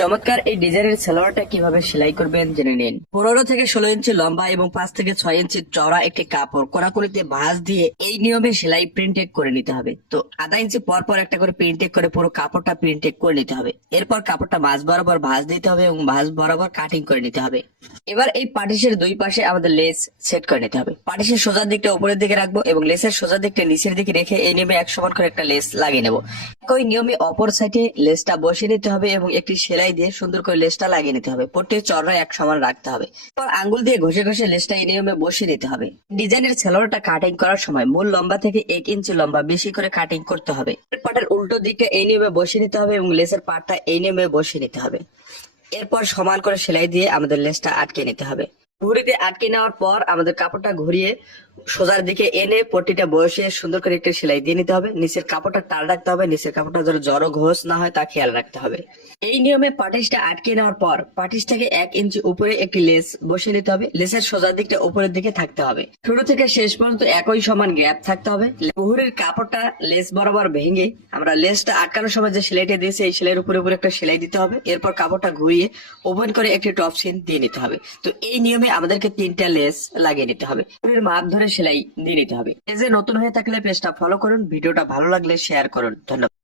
চমৎকার এই ডিজাইনের সালোয়ারটা কিভাবে সেলাই করবেন জেনে নিন। 15 থেকে 16 ইঞ্চি লম্বা এবং 5 থেকে 6 ইঞ্চি চওড়া একটি কাপড় কোনাকুনিতে ভাঁজ দিয়ে এই নিয়মে সেলাই প্রিন্টেড করে নিতে হবে। তো আধা ইঞ্চি পর পর একটা করে প্রিন্টেড করে পুরো কাপড়টা প্রিন্টেড করে নিতে হবে। এরপর কাপড়টা মাঝ বরাবর ভাঁজ দিতে হবে এবং ভাঁজ বরাবর কাটিং করে নিতে হবে। এবার এই পাটিশের দুই পাশে আমাদের লেস সেট করে নিতে হবে। পাটিশের সোজা দিকটা উপরের দিকে রাখবো এবং লেসের সোজা দিকটা নিচের দিকে রেখে এই নিয়মে 1 সমান করে একটা লেস লাগিয়ে নেব। একই নিয়মে অপর সাইডে লেসটা বসিয়ে নিতে হবে এবং একটি সেলাই দিয়ে সুন্দর করে লেসটা লাগিয়ে নিতে হবে। পট্টির চওড়া 1 সমান রাখতে হবে। এরপর আঙ্গুল দিয়ে ঘষে ঘষে লেসটা এই নিয়মে বসিয়ে নিতে হবে। ডিজাইনের সালোয়ারটা কাটিং করার সময় মূল লম্বা থেকে 1 ইঞ্চি লম্বা বেশি করে কাটিং করতে হবে। পাটের উল্টো দিকটা এই নিয়মে বসিয়ে নিতে হবে এবং লেসের পাটটা এই নিয়মে বসিয়ে নিতে হবে। এরপর সমান করে সেলাই দিয়ে আমাদের লেসটা আটকে নিতে হবে। ঘুড়িতে আটকে নেওয়ার পর আমাদের কাপড়টা ঘুরিয়ে সোজার দিকে এনে পট্টিটা বসিয়ে সুন্দর করে একটা সেলাই দিয়ে নিতে হবে। নিচের কাপড়টা টান রাখতে হবে। নিচের কাপড়টা যেন জড়ো ঘোষ না হয় তা খেয়াল রাখতে হবে। এই নিয়মে পাটিশটা আটকে নেওয়ার পর পাটিশ থেকে 1 ইঞ্চি উপরে একটি লেস বসিয়ে নিতে হবে। লেসের সোজার দিকটা উপরের দিকে থাকতে হবে। শুরু থেকে শেষ পর্যন্ত একই সমান গ্যাপ থাকতে হবে। মুহুরির কাপড়টা লেস বরাবর ভেঙে আমরা লেসটা আটকানোর সময় যে সেলাইটা দিয়েছি এই সেলাইয়ের উপরে উপরে একটা সেলাই দিতে হবে। এরপর কাপড়টা ঘুরিয়ে ওপেন করে একটি টপ সিন দিয়ে নিতে হবে। তো এই নিয়মে আমাদেরকে 3টা লেস লাগিয়ে নিতে হবে। মাপ ধরে সেলাই দিয়ে নিতে হবে। পেজে নতুন হয়ে থাকলে পেজটা ফলো করুন, ভিডিওটা ভালো লাগলে শেয়ার করুন। ধন্যবাদ।